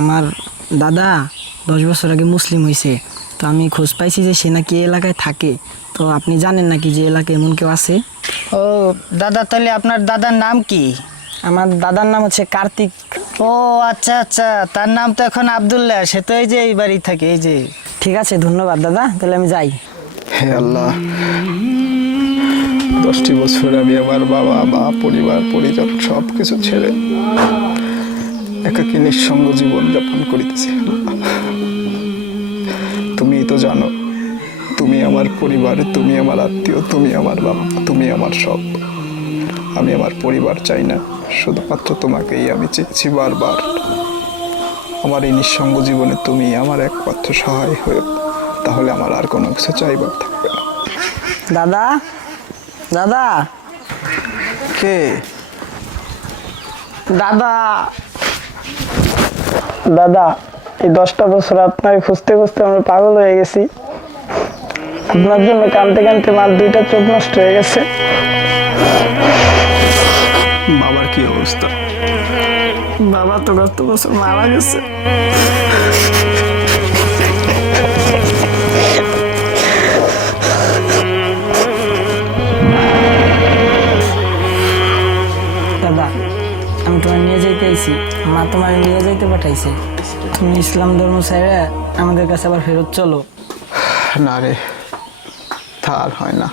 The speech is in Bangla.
আমার দাদা 10 বছর আগে মুসলিম হয়েছে। তো আমি খোঁজ পাইছি যে সে নাকি এই এলাকায় থাকে। তো আপনি জানেন নাকি যে এলাকায় এমন কেউ আছে? ও দাদা, তাহলে আপনার দাদার নাম কি? আমার দাদার নাম হচ্ছে কার্তিক। ও আচ্ছা আচ্ছা, তার নাম তো এখন আব্দুল্লাহ। সে তো এই যে এই বাড়ি থাকে, এই যে। ঠিক আছে, ধন্যবাদ দাদা, তাহলে আমি যাই। হে আল্লাহ, 10টি বছর আমি আমার বাবা মা পরিবার পরিজন সব কিছু ছেড়ে একাকী নিঃসঙ্গ জীবন যাপন করিতেছি। তুমি তো জানো, তুমি আমার পরিবার, তুমি আমার আত্মীয়, তুমি আমার বাবা, তুমি আমার সব। আমি আমার পরিবার চাই না, শুধুমাত্র তোমাকেই আমি চেয়েছি বারবার। আমার এই নিঃসঙ্গ জীবনে তুমি আমার একমাত্র সহায় হয়েও, তাহলে আমার আর কোনো কিছু চাইবার থাকবে না। দাদা, দাদা, কে? দাদা, দাদা, এই 10টা বছর আপনাকে খুঁজতে খুঁজতে আমরা পাগল হয়ে গেছি। আপনার জন্য কাঁদতে কাঁদতে মার 2টা চোখ নষ্ট হয়ে গেছে। বাবার কি অবস্থা? বাবা তো গত বছর মারা গেছে। দাদা, আমি তোমার নিয়ে যেতে আইছি। মা তোমার নিয়ে যাইতে পাঠাইছে। তুমি ইসলাম ধর্ম ছেড়ে আমাদের কাছে আবার ফেরত চলো। না রে, তা আর হয় না।